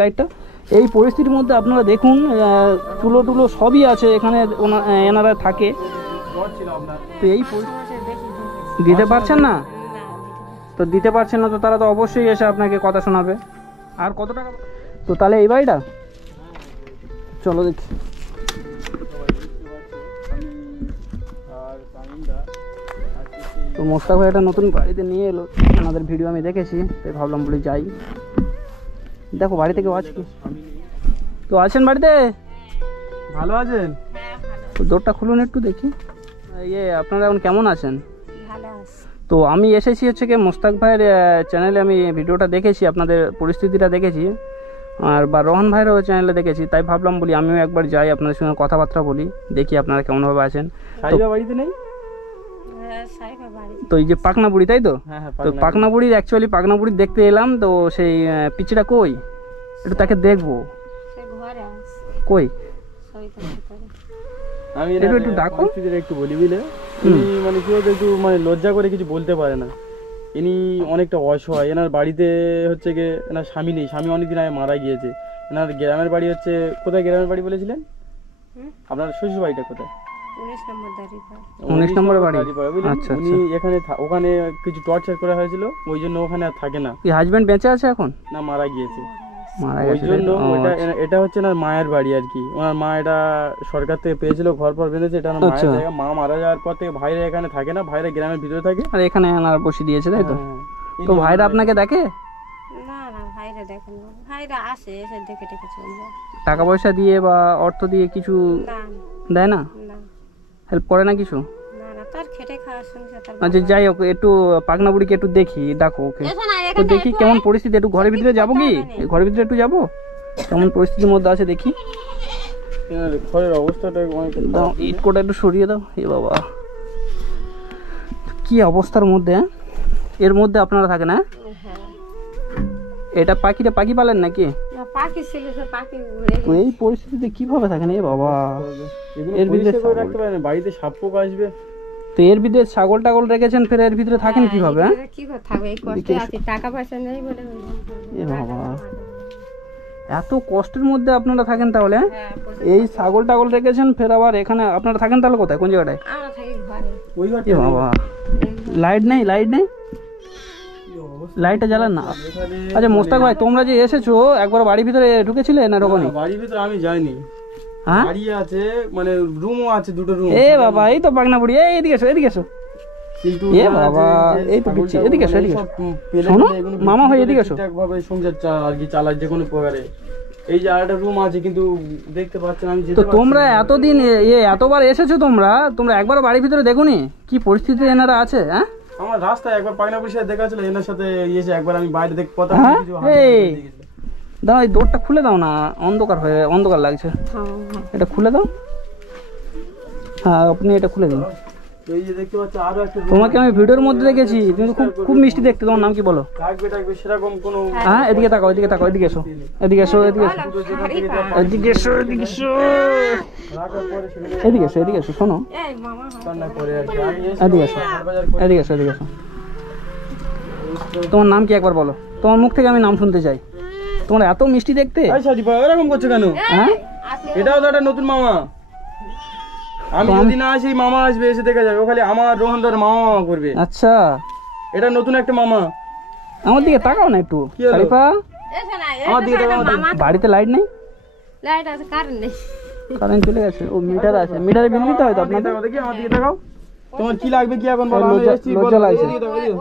লাইটটা এই পরিস্থিতির মধ্যে আপনারা দেখুন, চুলো টুলো সবই আছে এখানে, এনারা থাকে। তো এই দিতে পারছেন না, তো দিতে পারছেন না তো তারা তো অবশ্যই এসে আপনাকে কথা শোনাবে। আর কত টাকা? তো তাহলে এই বাড়িটা চলো দেখি। তো মোস্তাক ভাই একটা নতুন বাড়িতে নিয়ে এলো, আমাদের ভিডিও আমি দেখেছি, তাই ভাবলাম বলি যাই। দেখো বাড়িতে কেউ আছে কি? তো আছেন বাড়িতে? ভালো আছেন? তো দরটা খুলুন একটু দেখি। আপনারা এখন কেমন আছেন? তো আমি এসেছি হচ্ছে কি মোস্তাক ভাইয়ের চ্যানেলে, আমি ভিডিওটা দেখেছি, আপনাদের পরিস্থিতিটা দেখেছি, আর বা রোহন ভাইয়েরও চ্যানেলে দেখেছি, তাই ভাবলাম বলি আমিও একবার যাই, আপনাদের সঙ্গে কথাবার্তা বলি, দেখি আপনারা কেমনভাবে আছেন। বাড়িতে নেই তো এই যে পাকনা বুড়ি, তাই তো? তো পাকনা বুড়ির অ্যাকচুয়ালি পাকনা বুড়ি দেখতে এলাম, তো সেই পিচিটা কই একটু তাকে দেখবো, কই আমি একটু ডাকো, একটু বলি বুঝলে। মানে কেউ একটু মানে লজ্জা করে কিছু বলতে পারে না, ইনি অনেকটা অসহায়। এনার বাড়িতে হচ্ছে গিয়ে এনার স্বামী নেই, স্বামী অনেকদিন আগে মারা গিয়েছে। এনার গ্রামের বাড়ি হচ্ছে কোথায়? গ্রামের বাড়ি বলেছিলেন আপনার শ্বশুর বাড়িটা কোথায়? 19 নম্বর বাড়ি। আচ্ছা, উনি এখানে ওখানে কিছু টর্চার করা হয়েছিল, ওই জন্য ওখানে আর থাকে না। কি হাজবেন্ড বেঁচে আছে এখন? না, মারা গিয়েছে। ওই জন্য এটা হচ্ছে না মায়ের বাড়ি আর কি। ওনার মা এটা সরকার থেকে পেয়েছিল, ঘর পর বেঁধেছে, এটা মায়ের জায়গা। মা মারা যাওয়ার পর থেকে ভাইরা এখানে থাকে না, ভাইরা গ্রামের ভিতরে থাকে, আর এখানে আনার বসে দিয়েছে, তাই তো? তো ভাইরা আপনাকে দেখে? না না, ভাইরা দেখে না, ভাইরা আসে এসে দেখে দেখে চলে যায়। টাকা পয়সা দিয়ে বা অর্থ দিয়ে কিছু দেয় না? হেল্প করে না কিছু? আচ্ছা যাই হোক, একটু পাকনা বুড়িকে একটু দেখি, ডাকো ওকে, তো দেখি কেমন পরিস্থিতি। একটু ঘরের ভিতরে যাবো কি? ঘরের ভিতরে একটু যাবো, কেমন পরিস্থিতির মধ্যে আছে দেখি। ঘরের অবস্থাটা দাও, ইট কোটা একটু সরিয়ে দাও। এ বাবা, কি অবস্থার মধ্যে, এর মধ্যে আপনারা থাকেন? না এটা পাখি পালেন নাকি? এই পরিস্থিতিতে কিভাবে থাকেন? এ বাবা, এর ভিতরে রাখতে পারেন, বাড়িতে সাপ পোকা আসবে। তো এর ভিতরে ছাগল টাগল রেখেছেন, ফের এর ভিতরে থাকেন কিভাবে? টাকা পয়সা নেই বলে। এ বাবা, এত কষ্টের মধ্যে আপনারা থাকেন তাহলে? এই ছাগল টাগল রেখেছেন, ফের আবার এখানে আপনারা থাকেন তাহলে কোথায়, কোন জায়গাটায়? এ বাবা, লাইট নেই? লাইটটা জ্বালান না। আচ্ছা মোস্তাক ভাই, তোমরা যে এসেছো একবার বাড়ির ভিতরে ঢুকেছিলে না? রকমই বাড়ির ভিতরে আমি যাইনি। হ্যাঁ, বাড়ি আছে, মানে রুমও আছে, দুটো রুম। এ বাবা, এই তো পাকনা বুড়ি, এদিকে এসো, এদিকে এসো। এ বাবা, এই তো পিচ্ছি, এদিকে এসো, এদিকে এসো। শোনো মামা ভাই, এদিকে এসো। ঠিকঠাকভাবে সংসার আর কি চালায় যে কোনো প্রকারে। এই যে আরেকটা রুম আছে, কিন্তু দেখতে পাচ্ছেন আমি যেতে। তো তোমরা এতদিন এতবার এসেছো, তোমরা একবার বাড়ির ভিতরে দেখোনি কি পরিস্থিতি এনারা আছে? হ্যাঁ, আমার রাস্তায় একবার পাকনা বুড়ির সাথে দেখা ছিল, এনার সাথে এসে একবার আমি বাইরে দেখতে কথা দাও। এই দৌড়টা খুলে দাও না, অন্ধকার লাগছে, এটা খুলে দাও। হ্যাঁ, আপনি এটা খুলে দিন। তোমাকে আমি ভিডিওর মধ্যে দেখেছি, তুমি খুব মিষ্টি দেখতে। তোমার নাম কি বলো? হ্যাঁ, এদিকে তাকাও, এদিকে এসো, এদিকে এসো, শোনো, এদিকে এসো। তোমার নাম কি একবার বলো, তোমার মুখ থেকে আমি নাম শুনতে চাই। তোমার এত মিষ্টি দেখতে, এরকম করছো কেন? হ্যাঁ, এটাও তো একটা নতুন মামা। আমি যদি না আসি, মামা আসবে, এসে দেখা যাবে। ও খালি আমার রোহন ধরে মামা করবে। আচ্ছা, এটা নতুন একটা মামা। আমার দিকে তাকাও না একটু, শরীফা, আমার দিকে তাকাও। বাড়িতে লাইট নেই? লাইট আছে, কারেন্ট নেই। কারেন্ট চলে গেছে। ও মিটার আছে, মিটারে বিল দিতে হয় তো আপনাদের। দেখি আমার দিকে তাকাও, তোমার কি লাগবে কি এখন বলো। লজ্জা লাগছে।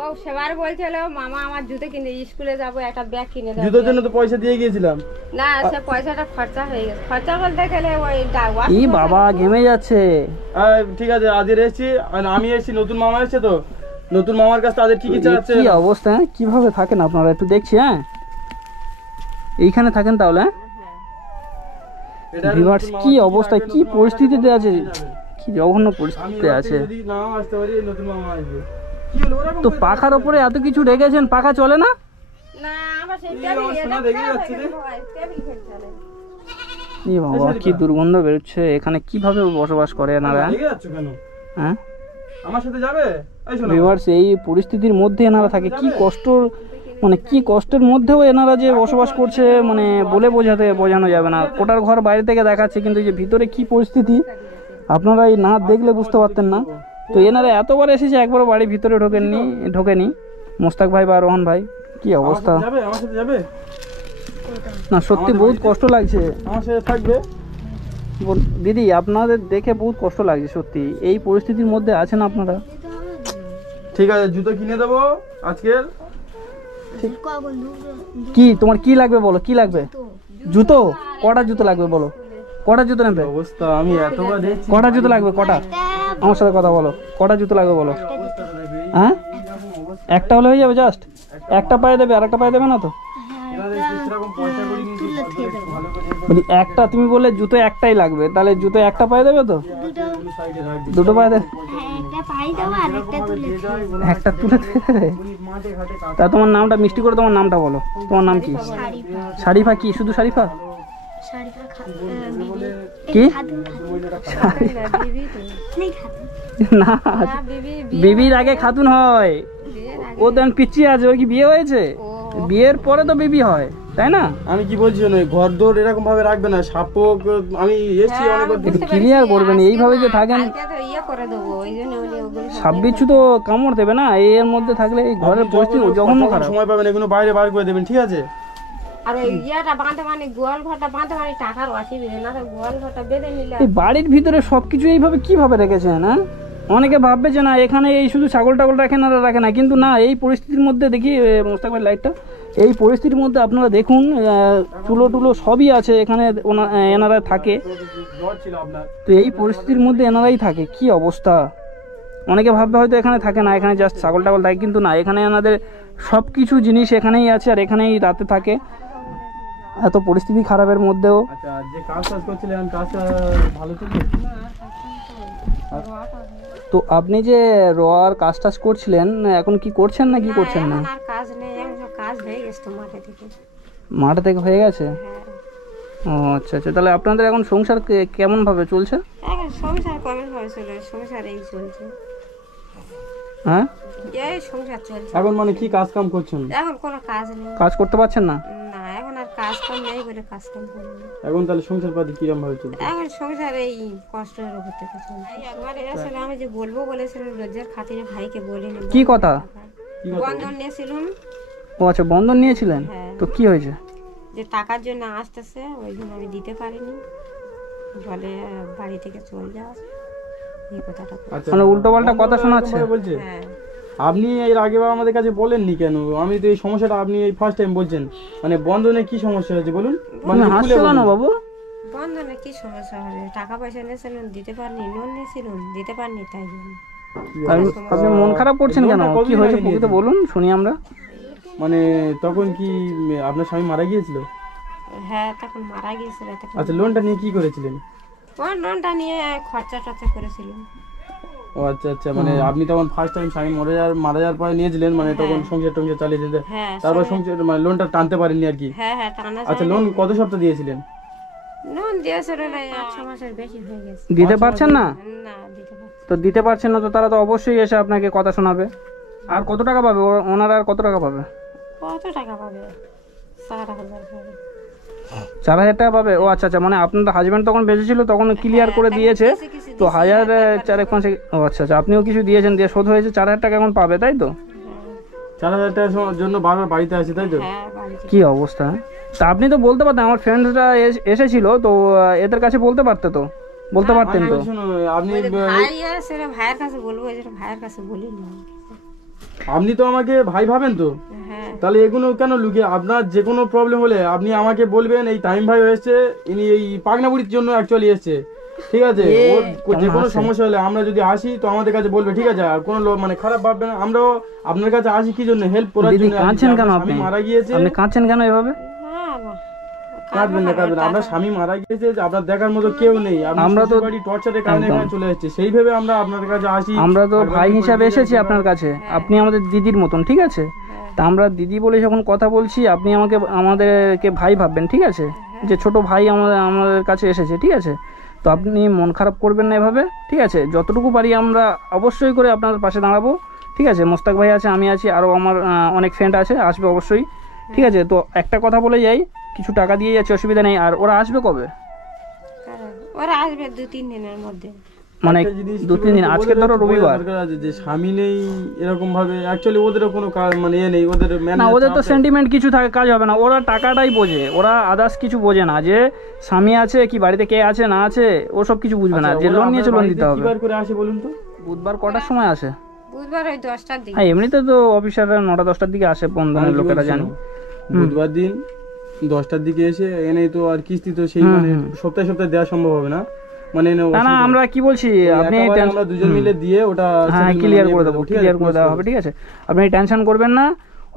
ও সেবার বলছিল মামা আমার জুতো কিনে স্কুলে যাব, একটা ব্যাগ কিনে দাও। জুতোর জন্য তো পয়সা দিয়ে গিয়েছিলাম। না, সে পয়সাটা খরচা হয়ে গেছে। খরচা বলতে গেলে ওই ই বাবা, ঘেমে যাচ্ছে। ঠিক আছে, আজকে এসেছি, আমি এসেছি, নতুন মামা এসেছে, তো নতুন মামার কাছে তাদের কি কি চাচ্ছে। কি অবস্থা, কিভাবে থাকেন আপনারা একটু দেখছি। হ্যাঁ, এইখানে থাকেন তাহলে? ভিউয়ার্স, কি অবস্থায়, কি পরিস্থিতিতে আছে, কি জঘন্য পরিস্থিতিতে আছে। তো পাখার উপরে এত কিছু রেখেছেন, পাখা চলে না? বাবা, কি দুর্গন্ধ বেরোচ্ছে। এখানে কিভাবে বসবাস করে এনারা? হ্যাঁ, আমার সাথে যাবে? ভিউয়ার্স, এই পরিস্থিতির মধ্যে এনারা থাকে, কি কষ্ট মানে কি কষ্টের মধ্যেও এনারা যে বসবাস করছে মানে বলে বোঝানো যাবে না। কোটার ঘর বাইরে থেকে দেখাচ্ছে, কিন্তু যে ভিতরে কি পরিস্থিতি আপনারা এই না দেখলে বুঝতে পারতেন না। তো এনারা এতবার এসেছে, একবারও বাড়ির ভিতরে ঢোকেনি মোস্তাক ভাই বা রোহন ভাই। কি অবস্থা, আমার সাথে যাবে না সত্যি বহুত কষ্ট লাগছে। আমার সাথে থাকবে দিদি আপনাদের দেখে বহুত কষ্ট লাগছে সত্যি, এই পরিস্থিতির মধ্যে আছেন আপনারা। ঠিক আছে, জুতো কিনে দেবো আজকের। কি তোমার কি লাগবে বলো, কি লাগবে? জুতো? কটা জুতো লাগবে বলো, কটা জুতো নেবে? অবস্থা আমি এতবার দেখছি। কটা জুতো লাগবে, কটা? আমার সাথে কথা বলো, কটা জুতো লাগবে বলো। হ্যাঁ, একটা হলে হয়ে যাবে জাস্ট? একটা পায়ে দেবে, আর একটা পায়ে দেবে না তো? বলি একটা, তুমি বললে জুতো একটাই লাগবে, তাহলে জুতো একটা পায়ে দেবে তো? দুটো পায়ে দেবে, একটা তুলে দেবে। তা তোমার নামটা মিষ্টি করে তোমার নামটা বলো, তোমার নাম কি? শারিফা। কি শুধু শারিফা? কি না, বিবির আগে খাতুন হয়। ও তো পিছিয়ে আছে, ওর কি বিয়ে হয়েছে? বিয়ের পরে তো বিবি হয়, তাই না? আমি কি বলছি না, ঘর দৌড় এরকম ভাবে রাখবে না। সাপক আমি এসছি অনেক ক্লিয়ার করবেন, এইভাবে যে থাকেন সাপ বিচ্ছু তো কামড় দেবে না, এর মধ্যে থাকলে এই ঘরের পরিস্থিতি জঘন্য খারাপ। সময় পাবেন, এগুলো বাইরে বার করে দেবেন, ঠিক আছে? আর ওই ইয়েটা বাঁধতে মানে গোয়াল ঘরটা বাঁধতে মানে টাকার অসুবিধা না, তো গোয়াল ঘরটা বেঁধে নিলে। এই বাড়ির ভিতরে সবকিছু এইভাবে কিভাবে রেখেছেন? হ্যাঁ, অনেকে ভাববে যে না এখানে এই শুধু ছাগল টাগল রাখে না, কিন্তু না, এই পরিস্থিতির মধ্যে দেখি মোস্তাক ভাই লাইটটা, এই পরিস্থিতির মধ্যে আপনারা দেখুন চুলো টুলো সবই আছে এখানে, এনারা থাকে। তো এই পরিস্থিতির মধ্যে এনারাই থাকে, কি অবস্থা। অনেকে ভাববে হয়তো এখানে থাকে না, এখানে জাস্ট ছাগল টাগল থাকে, কিন্তু না, এখানে এনাদের সব কিছু জিনিস এখানেই আছে, আর এখানেই রাতে থাকে। এত পরিস্থিতি খারাপের মধ্যেও। আচ্ছা, যে কাজ করছিলেন কাজটা ভালো ছিল তো? আপনি যে রোয়ার কাজ টাজ করছিলেন, এখন কি করছেন না কি করছেন না? আর কাজ নেই, কাজ হয়ে গেছে তো মাঠে থেকে। মাঠে থেকে হয়ে গেছে? ও আচ্ছা আচ্ছা, তাহলে আপনাদের এখন সংসার কেমন ভাবে চলছে? এখন সংসার কেমন ভাবে চলে? সংসার এই চলছে। হ্যাঁ, এই সংসার চলছে। এখন মানে কি কাজ কাম করছেন? এখন কোনো কাজ নেই। কাজ করতে পারছেন না? না, এখন আর কাজ কাম নেই বলে কাজ কাম করি না। এখন তাহলে সংসার পাতি কিরম ভাবে চলছে? এখন সংসার এই কষ্টের উপর থেকে চলছে। একবার আসলে আমি যে বলবো বলেছিলাম, লজ্জার খাতিরে ভাইকে বলিনি। কি কথা? বন্ধন নিয়েছিলাম। ও আচ্ছা, বন্ধন নিয়েছিলেন? হ্যাঁ। তো কি হয়েছে? যে টাকার জন্য আসতেছে, ওই জন্য আমি দিতে পারিনি, বলে বাড়ি থেকে চলে যাও, এই কথাটা। মানে উল্টো পাল্টা কথা শোনাচ্ছে? বলছে হ্যাঁ। আপনি এর আগে আমাদের কাছে বলেননি কেন? আমি তো এই সমস্যাটা আপনি এই ফার্স্ট টাইম বলছেন। মানে বন্ধনে কি সমস্যা হয়েছে বলুন? মানে হাসছে কেন বাবু? বন্ধনে কি সমস্যা হবে? টাকা পয়সা নিয়েছিলেন, দিতে পারিনি, লোন নিয়েছিলেন, দিতে পারিনি, তাই জন্য। আপনি মন খারাপ করছেন কেন? কি হয়েছে প্রকৃত বলুন, শুনি আমরা। মানে তখন কি আপনার স্বামী মারা গিয়েছিল? হ্যাঁ, তখন মারা গিয়েছিল। আচ্ছা, লোনটা নিয়ে কি করেছিলেন? ওই লোনটা নিয়ে খরচা টরচা করেছিলেন। ও আচ্ছা আচ্ছা, মানে আপনি তখন ফার্স্ট টাইম স্বামী মারা যাওয়ার পরে নিয়েছিলেন, মানে তখন সংসার টংসার চালিয়ে যেতে, হ্যাঁ, তারপর সংসার মানে লোনটা টানতে পারেননি আর কি। হ্যাঁ হ্যাঁ, টানা। আচ্ছা, লোন কত সপ্তাহ দিয়েছিলেন? লোন দিয়েছিল না, 8 মাসের বেশি হয়ে গেছে। দিতে পারছেন না? না, দিতে পারছি। তো দিতে পারছেন না তো তারা তো অবশ্যই এসে আপনাকে কথা শোনাবে। আর কত টাকা পাবে ওনারা? আর কত টাকা পাবে? কত টাকা পাবে? 4,000 পাবে। 4,000 টাকা পাবে? ও আচ্ছা আচ্ছা, মানে আপনার হাজবেন্ড তখন বেঁচে ছিল, তখন ক্লিয়ার করে দিয়েছে তো 1,000 ও আচ্ছা আচ্ছা, আপনিও কিছু দিয়েছেন, দিয়ে শোধ হয়েছে, 4,000 টাকা এখন পাবে, তাই তো? 4,000 টাকার জন্য বারবার বাড়িতে আসে, তাই তো? হ্যাঁ, বাড়িতে। কি অবস্থা। তা আপনি তো বলতে পারতেন, আমার ফ্রেন্ডসরা এসেছিল তো, এদের কাছে বলতে পারতেন তো। শুনুন, আপনি ভাই আছে, ভাইয়ের কাছে বলবো, এটা ভাইয়ের কাছে বলিনি। আপনি তো আমাকে ভাই ভাবেন তো, হ্যাঁ। তাহলে এগুলো কেন লুকিয়ে? আপনার যে কোনো প্রবলেম হলে আপনি আমাকে বলবেন। এই তামিম ভাই এসছে, ইনি এই পাগনাবুড়ির জন্য অ্যাকচুয়ালি এসছে, ঠিক আছে? ওর যে কোনো সমস্যা হলে আমরা যদি আসি তো আমাদের কাছে বলবে, ঠিক আছে? আর কোনো মানে খারাপ ভাববে না। আমরাও আপনার কাছে আসি কি জন্য? হেল্প করার জন্য। কাঁদছেন কেন আপনি? মারা গিয়েছে, আপনি কাঁদছেন কেন এভাবে? কাঁদবেন না, কাঁদবেন না। আপনার স্বামী মারা গিয়েছে, আপনার দেখার মতো কেউ নেই। আমরা তো বাড়ি টর্চারের কারণে এখানে চলে এসেছি, সেই ভেবে আমরা আপনাদের কাছে আসি। আমরা তো ভাই হিসাবে এসেছি আপনার কাছে, আপনি আমাদের দিদির মতন, ঠিক আছে? তা আমরা দিদি বলে যখন কথা বলছি, আপনি আমাদেরকে ভাই ভাববেন, ঠিক আছে? যে ছোট ভাই আমাদের কাছে এসেছে, ঠিক আছে? তো আপনি মন খারাপ করবেন না এভাবে, ঠিক আছে? যতটুকু পারি আমরা অবশ্যই করে আপনার পাশে দাঁড়াবো, ঠিক আছে, মোস্তাক ভাই আছে, আমি আছি, আরও আমার অনেক ফ্রেন্ড আছে, আসবে অবশ্যই। ঠিক আছে, তো একটা কথা বলে যাই, কিছু টাকা দিয়ে যাচ্ছে, অসুবিধা নেই। আর ওরা আসবে কবে? ওরা আসবে 2-3 দিনের মধ্যে। মানে একটা জিনিস কি 2-3 দিন, বলতো, আজকে ওদের ধরো একটু বোঝা রবিবার। দরকার আছে যে স্বামী নেই এরকম ভাবে, অ্যাকচুয়ালি ওদেরও কোনো মানে এ নেই, ওদের না, ওদের তো সেন্টিমেন্ট কিছু থাকে, কাজ হবে না, ওরা টাকাটাই বোঝে, ওরা আদার্স কিছু বোঝে না, যে স্বামী আছে কি বাড়িতে কে আছে না আছে ওসব কিছু বুঝবে না, যে লোন নিয়েছে লোন দিতে হবে। কিবার করে আসে বলুন তো? বুধবার কটার সময় আসে? বুধবার ওই 10টার দিকে। হ্যাঁ, এমনিতে তো অফিসাররা 9টা-10টার দিকে আসে, বন্ধনের লোকেরা জানি। বুধবার দিন 10টার দিকে এসে এনেই তো আর কিস্তি তো সেই মানে সপ্তাহে সপ্তাহে দেওয়া সম্ভব হবে না, মানে না না, আমরা কি বলছি, আপনি আমরা দুজন মিলে দিয়ে ওটা হ্যাঁ ক্লিয়ার করে দেবো, ক্লিয়ার করে দেওয়া হবে। ঠিক আছে, আপনি টেনশন করবেন না,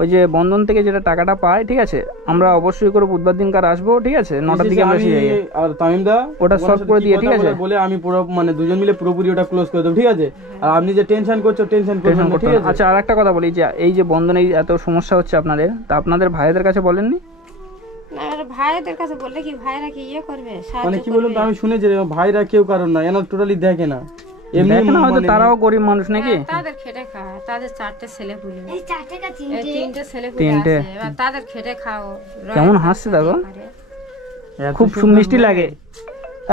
ওই যে বন্ধন থেকে যেটা টাকাটা পায়, ঠিক আছে, আমরা অবশ্যই করে বুধবার দিনকার আসবো। ঠিক আছে, 9টার দিকে আমরা এসে যাই, আর তামিমদা ওটা সলভ করে দিয়ে, ঠিক আছে, বলে আমি পুরো মানে দুজন মিলে পুরোপুরি ওটা ক্লোজ করে দেবো। ঠিক আছে, আর আপনি যে টেনশন করছো টেনশন করবেন না, ঠিক আছে। আচ্ছা, আর একটা কথা বলি, যে এই যে বন্ধনে এত সমস্যা হচ্ছে আপনাদের, তা আপনাদের ভাইদের কাছে বলেননি? না, আর ভাইদের কাছে বললে কি ভাইরা কি ইয়ে করবে, মানে সাহায্য কি বলুন তো, আমি শুনেছি রে, ভাইরা কেউ কারণ না, এনার টোটালি দেখে না, এমনি দেখে না, হয়তো মানে তারাও গরিব মানুষ নাকি। তাদের খেটে খাওয়া, তাদের 4টে ছেলে পুলে, এই 3টে ছেলে পুলে তিনটে। আছে, এবার তাদের খেটে খাও। কেমন হাসছে দেখো, খুব মিষ্টি লাগে।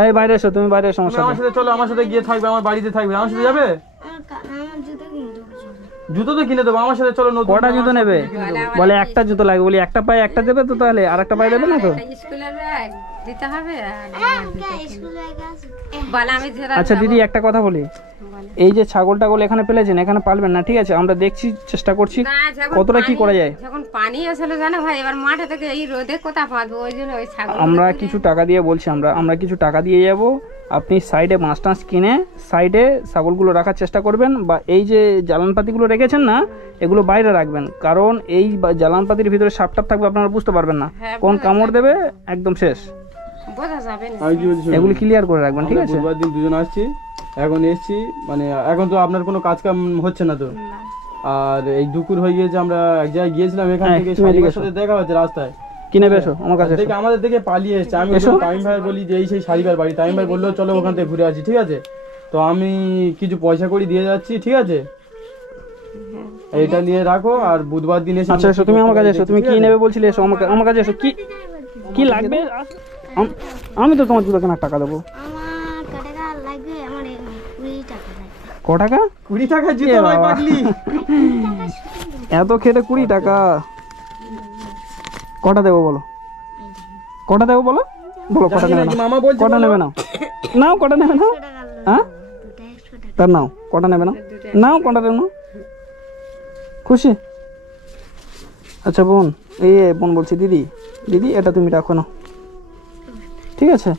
এই বাইরে এসো, তুমি বাইরে এসো আমার আমার সাথে। সাথে চলো, আমার সাথে গিয়ে থাকবে, আমার বাড়িতে থাকবে, আমার সাথে যাবে। জুতো তো কিনে দেবো, আমার সাথে চলো। নতুন কটা জুতো নেবে? বলে একটা জুতো লাগবে, বলি একটা পায়ে একটা দেবে তো, তাহলে আর একটা পায়ে দেবে না তো? স্কুলের ব্যাগ দিতে হবে আর বলে আমি যেরা আচ্ছা দিদি, একটা কথা বলি, এই যে ছাগল টাগল এখানে পেলেছেন, এখানে পালবেন না, ঠিক আছে, আমরা দেখছি, চেষ্টা করছি না, যখন কতটা কি পানি- করা যায়। যখন পানি আসলে জানো ভাই, এবার মাঠে থেকে এই রোদে কোথা পাবো, ওই জন্য ওই ছাগল আমরা কিছু টাকা দিয়ে বলছি, আমরা কিছু টাকা দিয়ে যাব, আপনি সাইডে মাছ টাছ কিনে সাইডে ছাগলগুলো রাখার চেষ্টা করবেন, বা এই যে জ্বালানপাতিগুলো রেখেছেন না, এগুলো বাইরে রাখবেন, কারণ এই জ্বালানপাতির ভিতরে সাপ টাপ থাকবে, আপনারা বুঝতে পারবেন না হ্যাঁ, কোন কামড় দেবে, একদম শেষ। বোঝা যাবে না। আমি কি বলছি শুনুন, এগুলো ক্লিয়ার করে রাখবেন, ঠিক আমরা আছে। বুধবার দিন দুজন আসছি, এখন এসছি, মানে এখন তো আপনার কোনো কাজ কাম হচ্ছে না তো, আর এই দুপুর হয়ে গিয়েছে, আমরা এক জায়গায় গিয়েছিলাম, এখান হ্যাঁ, থেকে তুমি এদিকে শাড়ির এসো। সাথে দেখা হচ্ছে রাস্তায়, কিনে বেশো আমার কাছে এসো। দেখে আমাদের দেখে পালিয়ে এসছে। আমি এসো। তামিম ভাই বলি যে এই সেই শাড়িবার বাড়ি, তামিম ভাই বললো চলো ওখান থেকে ঘুরে আসি, ঠিক আছে। তো আমি কিছু পয়সা করি দিয়ে যাচ্ছি, ঠিক আছে, এইটা নিয়ে রাখো, আর বুধবার দিন এসে আচ্ছা এসো, তুমি আমার কাছে এসো, তুমি কি নেবে বলছিলে, এসো আমার কাছে এসো। কি কি লাগবে? আমি তো তোমার জুতো কেনার টাকা দেবো। আমার টাকা লাগবে, আমার 20 টাকা লাগবে। ক টাকা? 20 টাকা জুতো ভাই পাগলি, এত খেটে 20 টাকা? কটা দেবো বলো, কটা দেবো বলো, বলো কটা নেবে না, মামা বলছে কটা নেবে না, নাও কটা নেবে না, হ্যাঁ দুটো 100 টাকা। তার নাও, কটা নেবে না, নাও কটা নেবে না, খুশি? আচ্ছা বোন, এই বোন বলছি, দিদি দিদি এটা তুমি রাখো না, ঠিক আছে।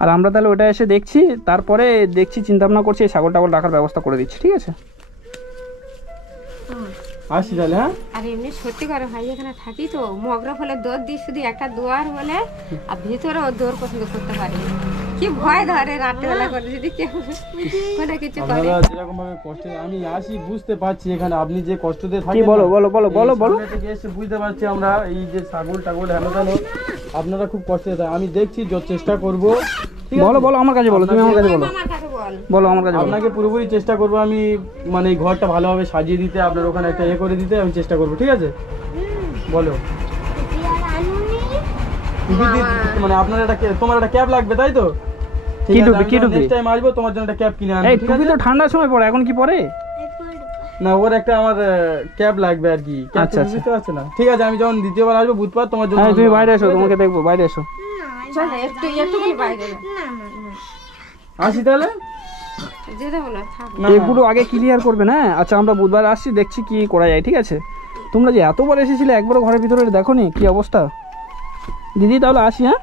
আর আমরা তাহলে ওটা এসে দেখছি, তারপরে দেখছি, চিন্তা ভাবনা করছি, এই ছাগল টাগল রাখার ব্যবস্থা করে দিচ্ছি, ঠিক আছে। আসি তাহলে, হ্যাঁ। আর এমনি সত্যি করে ভাই, এখানে থাকি তো মগরা ফলে দৌড় দিই, শুধু একটা দুয়ার বলে, আর ভিতরে ও দৌড় পছন্দ করতে পারি, কি ভয় ধরে রাত্রেবেলা করে যদি কেউ কোনো কিছু করে। আপনারা যেরকম ভাবে কষ্টে, আমি আসি বুঝতে পারছি, এখানে আপনি যে কষ্টতে কি থাকেন, বলো বলো বলো বলো বলো, সামনে থেকে এসে বুঝতে পারছি আমরা, এই যে ছাগল টাগল হেন তেন, আপনারা খুব কষ্টে থাকেন, আমি দেখছি যত চেষ্টা করব, ঠিক আছে? বলো বলো আমার কাছে বলো, তুমি আমার কাছে বলো, আমার কাছে বল, বলো আমার কাছে বলো। আপনাকে পুরোপুরি চেষ্টা করব আমি, মানে এই ঘরটা ভালোভাবে সাজিয়ে দিতে, আপনার ওখানে একটা ইয়ে করে দিতে আমি চেষ্টা করব, ঠিক আছে? বলো। টুপি মানে আপনার একটা তোমার একটা ক্যাপ লাগবে, তাই তো? ঠিক কি আছে, টুপি, কি টুপি? নেক্সট টাইম আসবো, তোমার জন্য একটা ক্যাপ কিনে আনবো, এই ঠিক টুপি আছে? তো ঠান্ডার সময় পরে, এখন কি পরে? না, ওর একটা আমার ক্যাপ লাগবে আর কি, ক্যাপ আচ্ছা, আচ্ছা। বুঝতে পারছো না? ঠিক আছে, আমি যখন দ্বিতীয়বার আসবো বুধবার, তোমার জন্য হ্যাঁ তুমি আনবো, বাইরে এসো, ঠিক আছে? তোমাকে দেখবো, বাইরে এসো। চল একটু একটুখানি বাইরে যা। না না না, আসি তাহলে। যেতে বলো, থাক। না, এগুলো আগে ক্লিয়ার করবে না। আচ্ছা আমরা বুধবার আসছি, দেখছি কি করা যায়, ঠিক আছে। তোমরা যে এতবার এসেছিলে, একবারও ঘরের ভিতরে দেখো নি কি অবস্থা। দিদি তাহলে আসি, হ্যাঁ।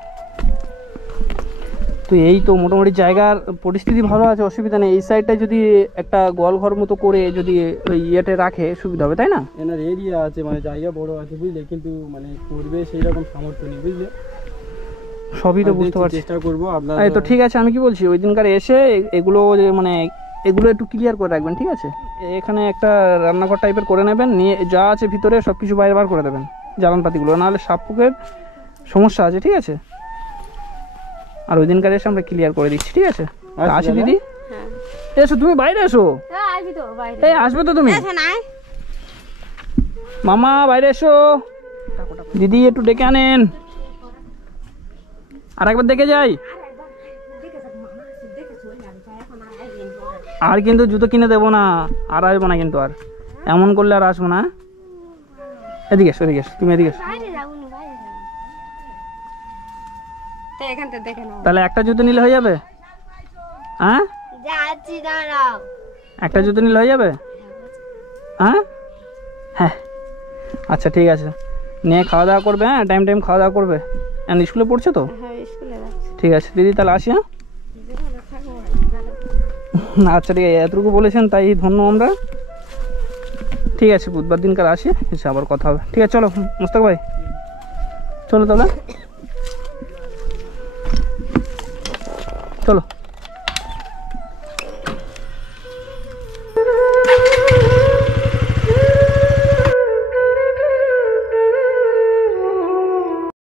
তো এই তো মোটামুটি জায়গার পরিস্থিতি ভালো আছে, অসুবিধা নেই। এই সাইডটায় যদি একটা গোয়াল ঘর মতো করে যদি ওই ইয়েতে রাখে, সুবিধা হবে, তাই না? এনার এরিয়া আছে, মানে জায়গা বড় আছে, বুঝলে, কিন্তু মানে করবে সেই রকম সামর্থ্য নেই, বুঝলে। সবই তো আমি বুঝতে দেখছি, পারছি। চেষ্টা করবো আপনার। এই তো ঠিক আছে, আমি কি বলছি, ওই দিনকার এসে এগুলো যে মানে এগুলো একটু ক্লিয়ার করে রাখবেন, ঠিক আছে। এখানে একটা রান্নাঘর টাইপের করে নেবেন, নিয়ে যা আছে ভিতরে সব কিছু বাইরে বার করে দেবেন, জ্বালানপাতিগুলো, নাহলে সাপ পোকের সমস্যা আছে, ঠিক আছে। আর ওই দিনকার এসে আমরা ক্লিয়ার করে দিচ্ছি, ঠিক আছে। তা আসি দিদি, হ্যাঁ, এসো তুমি বাইরে এসো, আসবি তো বাইরে, এই আসবে তো তুমি, এসে নাই মামা বাইরে এসো, দিদি একটু ডেকে আনেন, আর একবার দেখে যাই। আর কিন্তু জুতো কিনে দেবো না, আর আসবো না কিন্তু, আর এমন করলে আর আসবো না। এদিকে এসো, এদিকে এসো, তুমি এদিকে এসো। বাইরে যাবো না, বাইরে যাবো। তো এখান থেকে দেখে নাও। তাহলে একটা জুতো নিলে হয়ে যাবে? হ্যাঁ, যাচ্ছি, দাঁড়াও। একটা জুতো নিলে হয়ে যাবে? হ্যাঁ হ্যাঁ, আচ্ছা ঠিক আছে, নিয়ে খাওয়া দাওয়া করবে। হ্যাঁ, টাইম টাইম খাওয়া দাওয়া করবে। এখন স্কুলে পড়ছে তো? হ্যাঁ, স্কুলে যাচ্ছি। ঠিক আছে দিদি, তাহলে আসি। হ্যাঁ, আচ্ছা ঠিক আছে, এতটুকু বলেছেন তাই ধন্য আমরা। ঠিক আছে, বুধবার দিনকার আসি, এসে আবার কথা হবে। ঠিক আছে, চলো মুস্তাক ভাই, চলো তাহলে, চলো।